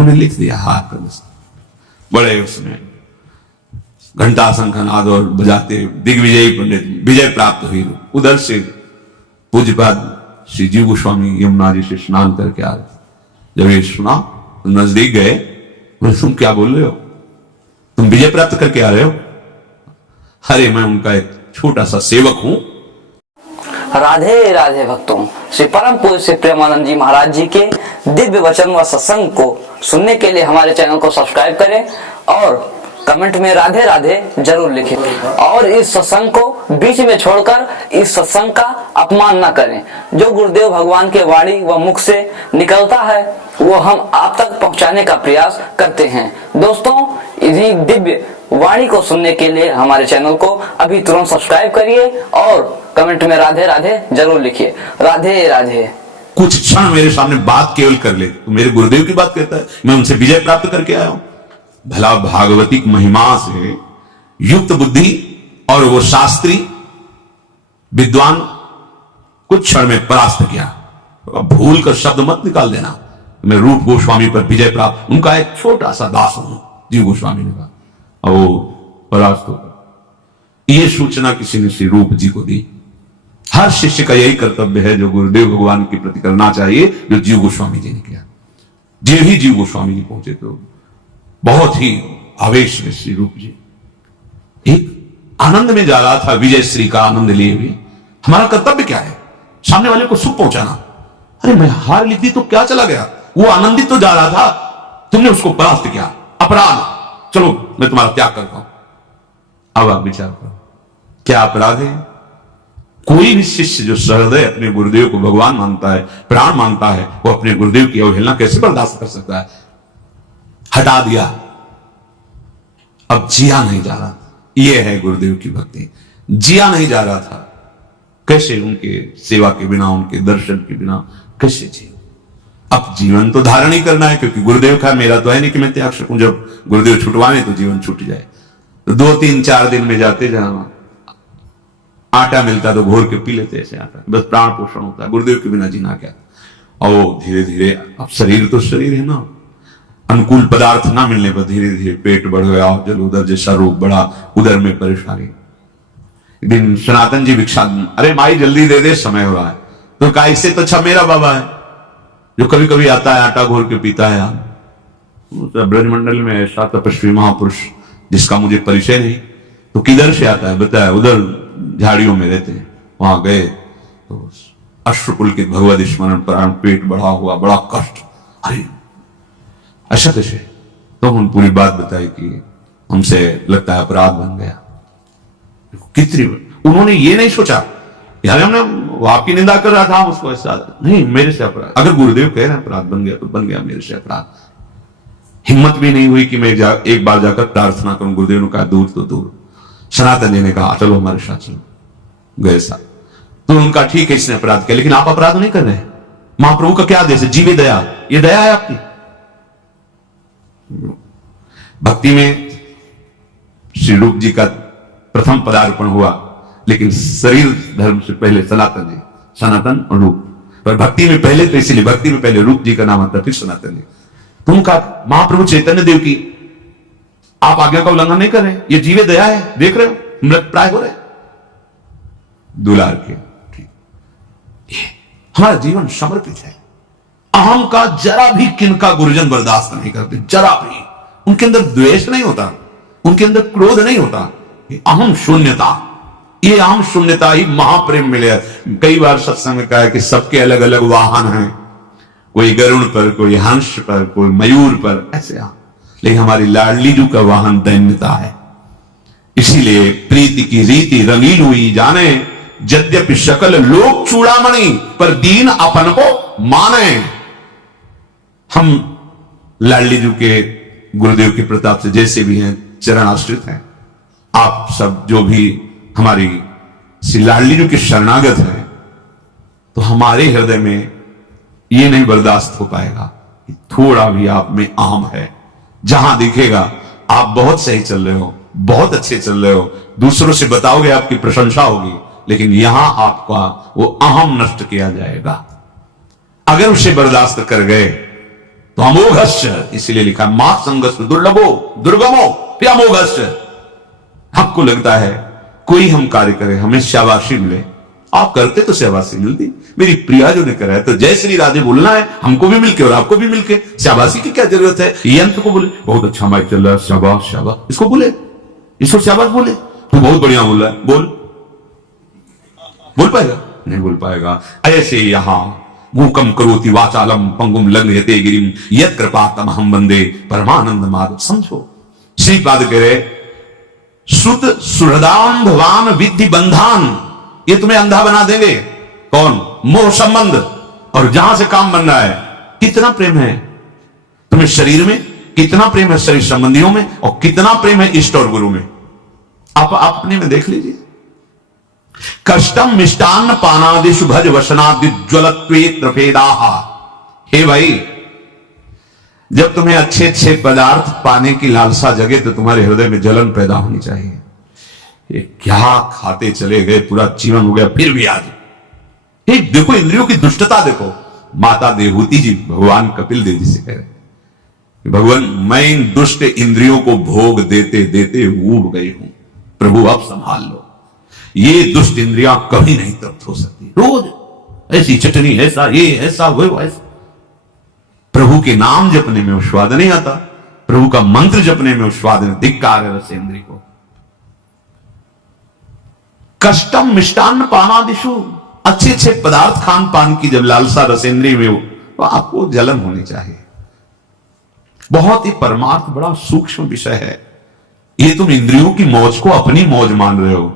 उन्होंने लिख दिया हाथ पर। बड़े उसमें घंटा शंखनाद और बजाते दिग्विजयी पंडित विजय प्राप्त हुई। उधर से पूज्यपाद श्री जीव गोस्वामी यमुना जी से स्नान करके आ रहे। जब ये सुना तो नजदीक गए, बोले तुम क्या बोल रहे हो, तुम विजय प्राप्त करके आ रहे हो? अरे मैं उनका एक छोटा सा सेवक हूं। राधे राधे भक्तों, श्री परम पूज्य श्री प्रेमानंद जी महाराज जी के दिव्य वचन व सत्संग को सुनने के लिए हमारे चैनल को सब्सक्राइब करें और कमेंट में राधे राधे जरूर लिखें। और इस सत्संग को बीच में छोड़कर इस सत्संग का अपमान न करें। जो गुरुदेव भगवान के वाणी व मुख से निकलता है वो हम आप तक पहुंचाने का प्रयास करते हैं। दोस्तों, इन्हीं दिव्य वाणी को सुनने के लिए हमारे चैनल को अभी तुरंत सब्सक्राइब करिए और कमेंट में राधे राधे जरूर लिखिए। राधे राधे। कुछ क्षण मेरे सामने बात केवल कर ले तो मेरे गुरुदेव की बात करता है, मैं उनसे विजय प्राप्त करके आया हूं। भला भागवतिक महिमा से युक्त बुद्धि और वो शास्त्री विद्वान कुछ क्षण में परास्त किया। भूल कर शब्द मत निकाल देना, मैं रूप गोस्वामी पर विजय प्राप्त, उनका एक छोटा सा दास हूं, जीव गोस्वामी ने कहा, और वो परास्त हो गया। ये सूचना किसी ने श्री रूप जी को दी। हर शिष्य का यही कर्तव्य है जो गुरुदेव भगवान के प्रति करना चाहिए, जो जीव गोस्वामी जी ने किया। जब ही जीव गोस्वामी जी पहुंचे तो बहुत ही आवेश में श्री रूप जी एक आनंद में जा रहा था, विजय श्री का आनंद लिए हुए। हमारा कर्तव्य क्या है? सामने वाले को सुख पहुंचाना। अरे मैं हार लिख दी तो क्या चला गया, वो आनंदित तो जा रहा था, तुमने उसको परास्त किया, अपराध। चलो मैं तुम्हारा त्याग करता हूं। अब आप विचार करो क्या अपराध है? कोई भी शिष्य जो सहृदय अपने गुरुदेव को भगवान मानता है, प्राण मानता है, वो अपने गुरुदेव की अवहेलना कैसे बर्दाश्त कर सकता है? हटा दिया, अब जिया नहीं जा रहा। यह है गुरुदेव की भक्ति। जिया नहीं जा रहा था, कैसे उनके सेवा के बिना, उनके दर्शन के बिना कैसे जिए? अब जीवन तो धारण ही करना है, क्योंकि गुरुदेव का मेरा तो है नहीं कि मैं त्याग सकूं। जब गुरुदेव छुटवाए तो जीवन छूट जाए। तो 2-3-4 दिन में जाते जहां आटा मिलता तो घोर के पी लेते, ऐसे आटा, बस प्राण पोषण होता है। गुरुदेव के बिना जीना क्या? और धीरे धीरे, अब शरीर तो शरीर है ना, अनुकूल पदार्थ ना मिलने पर धीरे धीरे पेट बढ़ गया, जल उदर जैसा रोग बढ़ा, उदर में परेशानी। एक दिन सनातन जी भिक्षा, अरे माई जल्दी दे दे, समय हो रहा है। तो कहा इससे तो अच्छा मेरा बाबा है जो कभी कभी आता है, आटा घोर के पीता है। ब्रजमंडल में ऐसा तपस्वी महापुरुष जिसका मुझे परिचय नहीं, तो किधर से आता है बताया, उधर झाड़ियों में रहते हैं। वहां गए तो अश्रुपुलकित भगवत स्मरण प्राण, पेट बढ़ा हुआ, बड़ा कष्ट। अरे अच्छा कैसे? तो हम पूरी बात बताई कि हमसे लगता है अपराध बन गया। कितनी उन्होंने ये नहीं सोचा यार हमने वो आपकी निंदा कर रहा था, उसको ऐसा नहीं, मेरे से अपराध। अगर गुरुदेव कह रहे हैं अपराध बन गया तो बन गया, मेरे से अपराध। हिम्मत भी नहीं हुई कि मैं एक बार जाकर प्रार्थना करूं। गुरुदेव ने कहा दूर तो दूर। सनातन जी ने कहा चलो हमारे साथ चलो। गए साथ तो उनका ठीक है, इसने अपराध किया, लेकिन आप अपराध नहीं कर रहे। महाप्रभु का क्या आदेश है? जीवे दया। ये दया है आपकी। भक्ति में श्री रूप जी का प्रथम पदार्पण हुआ, लेकिन शरीर धर्म से पहले सनातन जी, सनातन और रूप। पर भक्ति में पहले तो इसीलिए भक्ति में पहले रूप जी का नाम आता, फिर सनातन जी। तो उनका महाप्रभु चैतन्य देव की आप आज्ञा का उल्लंघन नहीं कर रहे, ये जीवे दया है, देख रहे हो मृत प्राय हो रहे दुलार के। हमारा जीवन समर्पित है। अहम का जरा भी किनका गुरुजन बर्दाश्त नहीं करते, जरा भी। उनके अंदर द्वेष नहीं होता, उनके अंदर क्रोध नहीं होता। अहम शून्यता, ये अहम शून्यता ही महाप्रेम मिले। कई बार सत्संग में कहा है कि सबके अलग अलग वाहन हैं, कोई गरुड़ पर, कोई हंस पर, कोई मयूर पर, ऐसे। लेकिन हमारी लाडली जू का वाहन दैन्यता है। इसीलिए प्रीति की रीति रंगीन हुई जाने, यद्यपि शकल लोक चूड़ामणि, पर दीन अपन को माने। हम लाडली जू के गुरुदेव के प्रताप से जैसे भी हैं, चरण आश्रित हैं। आप सब जो भी हमारी श्री लाडली जू के शरणागत हैं, तो हमारे हृदय में ये नहीं बर्दाश्त हो पाएगा कि थोड़ा भी आप में अहम है। जहां दिखेगा आप बहुत सही चल रहे हो, बहुत अच्छे चल रहे हो, दूसरों से बताओगे आपकी प्रशंसा होगी, लेकिन यहां आपका वो अहम नष्ट किया जाएगा। अगर उसे बर्दाश्त कर गए तो अमोघश्च इसलिए लिखा मां संगस्व दुर्लभो दुर्गमो फिर अमोघश्च। आपको लगता है कोई हम कार्य करे हमें शाबाशी मिले, आप करते तो शाबाशी मिलती। मेरी प्रिया जो ने करा है तो जय श्री राधे बोलना है हमको भी मिलके और आपको भी मिलके, शाबाशी की क्या जरूरत है। यंत्र को बोले बहुत अच्छा माइक चल रहा है, शाबाश शाबाश, इसको बोले, इसको शाबाश बोले, तू बहुत बढ़िया बोल रहा है, बोल पाएगा? नहीं बोल पाएगा। ऐसे यहां मूकम करोति वाचालम पंगुम लंघयते गिरिम यत् कृपातम हम वंदे परमानंद माधव। समझो श्रीपाद कह रहे श्रुत सुहृदांधवान विद्धि बंधान, ये तुम्हें अंधा बना देंगे। कौन? मोह संबंध। और जहां से काम बन रहा है, कितना प्रेम है तुम्हें शरीर में, कितना प्रेम है शरीर संबंधियों में, और कितना प्रेम है इष्ट और गुरु में। आप अपने में देख लीजिए। कष्टम मिष्टान्न पानादिषु भज वसनादिज्वलत्वे भेदाहा। हे भाई, जब तुम्हें अच्छे अच्छे पदार्थ पाने की लालसा जगे तो तुम्हारे हृदय में जलन पैदा होनी चाहिए। ये क्या खाते चले गए, पूरा जीवन हो गया फिर भी आज। देखो इंद्रियों की दुष्टता देखो। माता देवहूति जी भगवान कपिल देव जी से कह रहे भगवान मैं इन दुष्ट इंद्रियों को भोग देते देते ऊब गई हूं, प्रभु अब संभाल लो। ये दुष्ट इंद्रियां कभी नहीं तृप्त हो सकती। रोज ऐसी चटनी, ऐसा ये, ऐसा वो, ऐसा। प्रभु के नाम जपने में वो स्वाद नहीं आता, प्रभु का मंत्र जपने में वो स्वाद नहीं। धिक्कार है रस इंद्रिय को। कष्टम मिष्टान्न पानादिषु, अच्छे अच्छे पदार्थ खान पान की जब लालसा रसेंद्रिय में हो तो आपको जलन होनी चाहिए। बहुत ही परमार्थ बड़ा सूक्ष्म विषय है ये। तुम इंद्रियों की मौज को अपनी मौज मान रहे हो,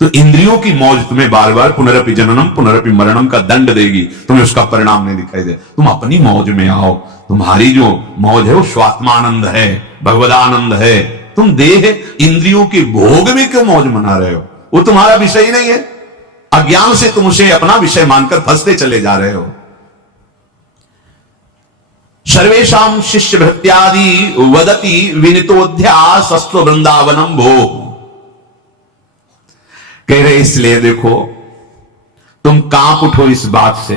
तो इंद्रियों की मौज तुम्हें बार बार पुनरपि जननम पुनरपि मरणम का दंड देगी, तुम्हें उसका परिणाम नहीं दिखाई दे। तुम अपनी मौज में आओ। तुम्हारी जो मौज है वो स्वात्मानंद है, भगवदानंद है। तुम देह इंद्रियों के भोग में क्यों मौज मना रहे हो? वो तुम्हारा विषय ही नहीं है। अज्ञान से तुम उसे अपना विषय मानकर फंसते चले जा रहे हो। सर्वेशाम शिष्य भृत्यादि वदति विनितोध्यासस्व वृंदावनम भो। कह रहे इसलिए देखो तुम कांप उठो इस बात से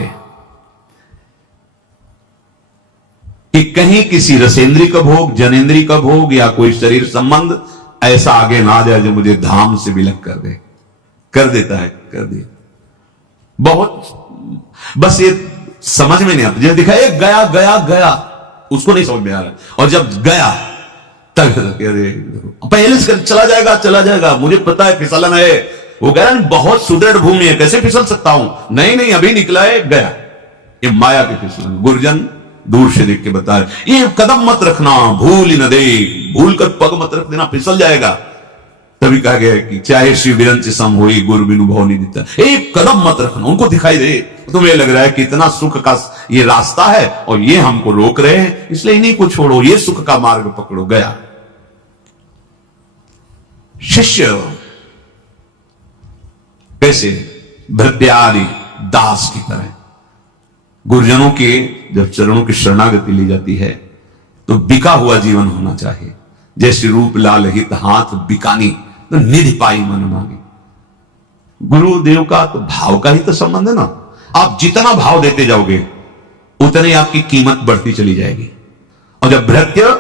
कि कहीं किसी रसेंद्री का भोग, जनेन्द्री का भोग या कोई शरीर संबंध ऐसा आगे ना आ जाए जो मुझे धाम से विलग कर दे। कर देता है, कर दिया। बहुत बस ये समझ में नहीं आता। जैसे दिखा एक गया गया गया, उसको नहीं समझ में आ रहा। और जब गया तब पहले से चला जाएगा मुझे पता है, फिसलन है। वो कह रहा बहुत सुदृढ़ भूमि है, कैसे फिसल सकता हूं? नहीं अभी निकला है, गया। ये माया की फिसलन। गुरुजन दूर से देख के बता रहे ये कदम मत रखना, भूल ही न दे, भूल कर पग मत रख देना, फिसल जाएगा। तभी कहा गया कि चाहे शिव विरंच सम होई गुरु बिनु भव नहीं देता। एक कदम मत रखना, उनको दिखाई दे। तुम्हें लग रहा है कि इतना सुख का ये रास्ता है और ये हमको रोक रहे हैं, इसलिए इन्हीं को छोड़ो, ये सुख का मार्ग पकड़ो। गया शिष्य कैसे? भृत्यादि दास की तरह। गुरुजनों के जब चरणों की शरणागति ली जाती है तो बिका हुआ जीवन होना चाहिए। जैसे रूप लाल हित हाथ बिकानी तो निधि पाई मन मांगी। गुरुदेव का तो भाव का ही तो संबंध है ना। आप जितना भाव देते जाओगे उतनी आपकी कीमत बढ़ती चली जाएगी। और जब भृत्य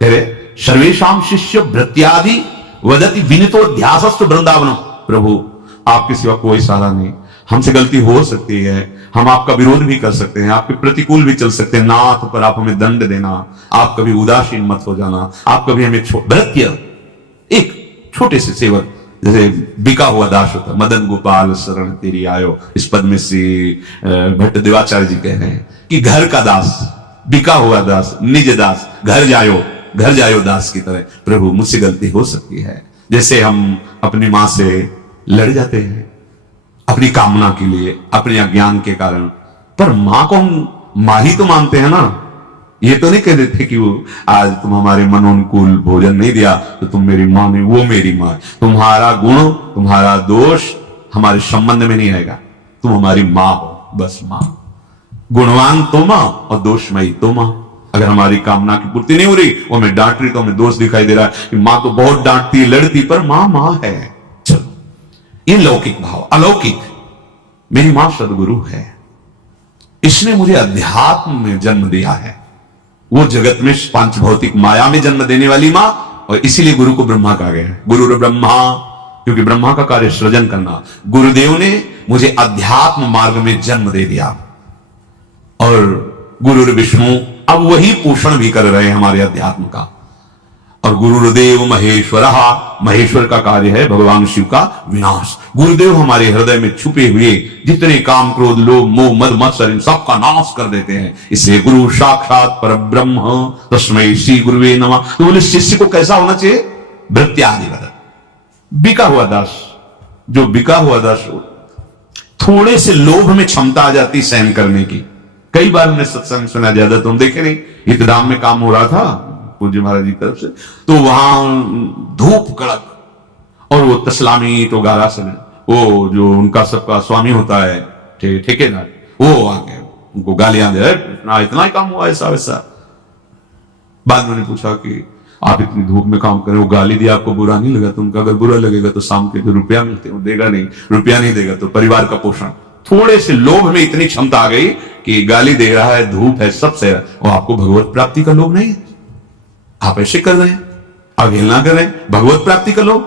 तेरे सर्वेशाम शिष्य भृत्यादि वदति विनितो ध्यासस्तु वृंदावनम। प्रभु आपके सिवा कोई सहारा नहीं, हमसे गलती हो सकती है, हम आपका विरोध भी कर सकते हैं, आपके प्रतिकूल भी चल सकते हैं, नाथ पर आप हमें दंड देना, आप कभी उदासीन मत हो जाना, आप कभी हमें भृत्य एक छोटे से सेवक जैसे बिका हुआ दास होता। मदन गोपाल शरण तेरी आयो, इस पद में श्री भट्ट देवाचार्य जी कह रहे हैं कि घर का दास, बिका हुआ दास, निज दास, घर जायो दास की तरह। प्रभु मुझसे गलती हो सकती है, जैसे हम अपनी मां से लड़ जाते हैं अपनी कामना के लिए, अपने अज्ञान के कारण। पर मां को हम मां ही तो मानते हैं ना। ये तो नहीं कह देते कि वो आज तुम हमारे मनोनुकूल भोजन नहीं दिया तो तुम मेरी मां नहीं, वो मेरी मां। तुम्हारा गुण, तुम्हारा दोष हमारे संबंध में नहीं आएगा। तुम हमारी मां हो, बस मां। गुणवान तो मां और दोषमयी तो मां। अगर हमारी कामना की पूर्ति नहीं हो रही, वो हमें डांट रही, तो हमें दोष दिखाई दे रहा है कि मां तो बहुत डांटती लड़ती, पर मां है। चलो ये लौकिक भाव। अलौकिक, मेरी मां सदगुरु है, इसने मुझे अध्यात्म में जन्म दिया है। वो जगत में पांच भौतिक माया में जन्म देने वाली मां, और इसीलिए गुरु को ब्रह्मा कहा गया है। गुरु ब्रह्मा, क्योंकि ब्रह्मा का कार्य सृजन करना। गुरुदेव ने मुझे अध्यात्म मार्ग में जन्म दे दिया, और गुरु विष्णु अब वही पोषण भी कर रहे हैं हमारे अध्यात्म का। और गुरुदेव महेश्वर, महेश्वर का कार्य है भगवान शिव का विनाश। गुरुदेव हमारे हृदय में छुपे हुए जितने काम, क्रोध, लोभ, मोह, मद, मत्सर, इन सब का नाश कर देते हैं। इससे गुरु साक्षात परब्रह्म तस्मै श्री गुरुवे नमः। तो बोले शिष्य को कैसा होना चाहिए? भृत्यादिवत, बिका हुआ दास। जो बिका हुआ दास, थोड़े से लोभ में क्षमता आ जाती सहन करने की। कई बार हमने सत्संग सुना, ज्यादा तुम देखे नहीं, हितधाम में काम हो रहा था पूज्य महाराज जी की तरफ से, तो वहां धूप कड़क, और वो तस्लामी तो गारा समय, वो जो उनका सबका स्वामी होता है ठेकेदार, वो आ गए उनको गालियां दे, इतना ही काम हुआ, ऐसा वैसा। बाद में उन्होंने पूछा कि आप इतनी धूप में काम करें, वो गाली दिया, आपको बुरा नहीं लगा? तुमको अगर बुरा लगेगा तो शाम के जो रुपया मिलते हैं देगा नहीं, रुपया नहीं देगा तो परिवार का पोषण। थोड़े से लोभ में इतनी क्षमता आ गई कि गाली दे रहा है, धूप है, सब से, और आपको भगवत प्राप्ति का लोभ नहीं है। आप ऐसे कर रहे हैं, अवहेलना कर रहे हैं भगवत प्राप्ति का लोभ।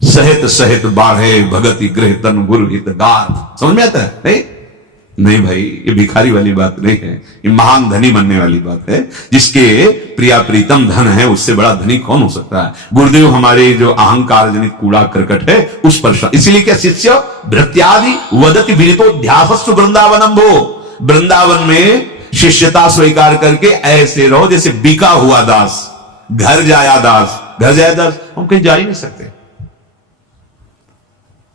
सहित सहित बाढ़े भगति गृह तन गुरु हित गार। समझ में आता है? नहीं भाई, ये भिखारी वाली बात नहीं है, ये महान धनी बनने वाली बात है। जिसके प्रिया प्रीतम धन है, उससे बड़ा धनी कौन हो सकता है? गुरुदेव हमारे जो अहंकार जनित कूड़ा करकट है उस पर, इसीलिए क्या शिष्य भृत्यादि वदति विरितो ध्यासस्तु वृंदावनम भो। वृंदावन में शिष्यता स्वीकार करके ऐसे रहो जैसे बिका हुआ दास, घर जाया दास। घर जाया दास, हम कहीं जा ही नहीं सकते।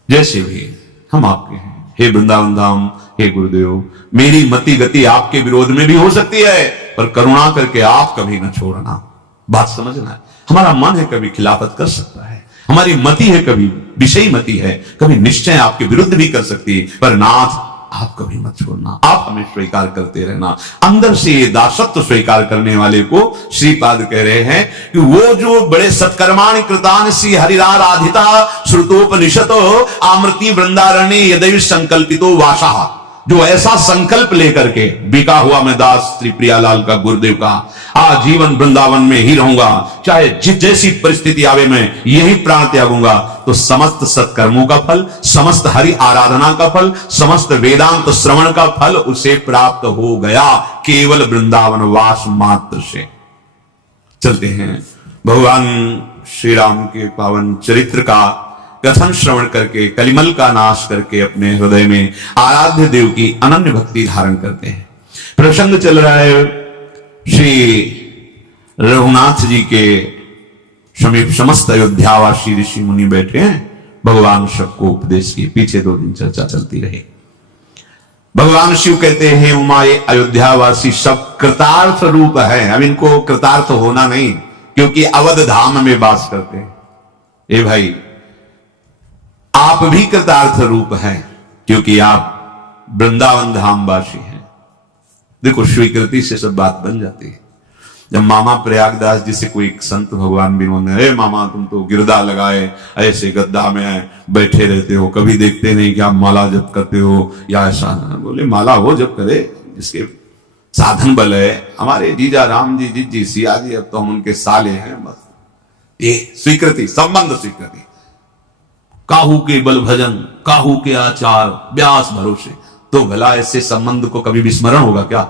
जैसे भी हम आपके हैं, हे वृंदावन धाम, हे गुरुदेव, मेरी मति गति आपके विरोध में भी हो सकती है, पर करुणा करके आप कभी न छोड़ना। बात समझना है। हमारा मन है कभी खिलाफत कर सकता है, हमारी मति है कभी विषयी मति है, कभी निश्चय आपके विरुद्ध भी कर सकती है, पर नाथ आप कभी मत छोड़ना, आप हमें स्वीकार करते रहना। अंदर से ये दासत्व स्वीकार करने वाले को श्रीपाद कह रहे हैं कि वो जो बड़े सत्कर्माणि कृतानि श्री हरिराराधिता श्रुतोपनिषतो आमृति वृंदारण्य यदैव संकल्पितो वासः, जो ऐसा संकल्प लेकर के बिका हुआ मैं दास श्री प्रियालाल का, गुरुदेव का, आजीवन वृंदावन में ही रहूंगा, चाहे जैसी परिस्थिति आवे मैं यही प्राण त्यागूंगा, तो समस्त सत्कर्मों का फल, समस्त हरि आराधना का फल, समस्त वेदांत श्रवण का फल उसे प्राप्त हो गया केवल वृंदावन वास मात्र से। चलते हैं भगवान श्री राम के पावन चरित्र का कथन श्रवण करके, कलिमल का नाश करके अपने हृदय में आराध्य देव की अनन्य भक्ति धारण करते हैं। प्रसंग चल रहा है श्री रघुनाथ जी के समीप समस्त अयोध्यावासी ऋषि मुनि बैठे हैं, भगवान सबको उपदेश किए। पीछे 2 दिन चर्चा चलती रही। भगवान शिव कहते हैं, उमा ये अयोध्यावासी सब कृतार्थ रूप है। अब इनको कृतार्थ होना नहीं, क्योंकि अवध धाम में वास करते हैं। ए भाई, आप भी कृतार्थ रूप हैं, क्योंकि आप वृंदावन धामवासी हैं। देखो, स्वीकृति से सब बात बन जाती है। जब मामा प्रयागदास जी से कोई संत भगवान विनोद, अरे मामा तुम तो गिरदा लगाए ऐसे गद्दा में बैठे रहते हो, कभी देखते नहीं कि आप माला जप करते हो या ऐसा। बोले माला वो जप करे जिसके साधन बल है। हमारे जीजा राम जी, जी सिया जी, अब तो हम उनके साले हैं। बस ये स्वीकृति, संबंध स्वीकृति। काहू के बल भजन, काहू के आचार, व्यास भरोसे। तो भला ऐसे संबंध को कभी विस्मरण होगा क्या?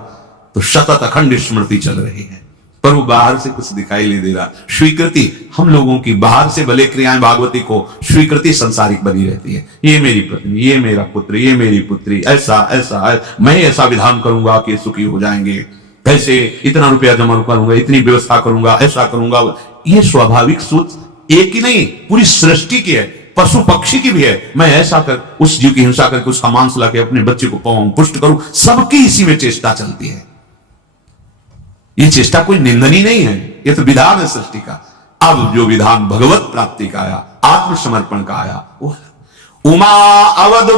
तो सतत अखंड स्मृति चल रही है, पर वो बाहर से कुछ दिखाई नहीं दे रहा। स्वीकृति हम लोगों की बाहर से भले क्रियाएं भागवती को स्वीकृति संसारिक बनी रहती है। ये मेरी पत्नी, ये मेरा पुत्र, ये मेरी पुत्री, ऐसा ऐसा, मैं ऐसा विधान करूंगा कि सुखी हो जाएंगे, कैसे इतना रुपया जमा करूंगा, इतनी व्यवस्था करूंगा, ऐसा करूंगा। ये स्वाभाविक सोच एक ही नहीं, पूरी सृष्टि की है, पशु पक्षी की भी है। मैं ऐसा कर उस जीव की हिंसा करके उसका मांस लाके अपने बच्चे को पाऊं, पुष्ट करूं, सबकी इसी में चेष्टा चलती है। ये चेष्टा कोई निंदनीय नहीं है, ये तो विधान है सृष्टि का। अब जो विधान भगवत प्राप्ति का आया, आत्मसमर्पण का आया, वो उमा अवध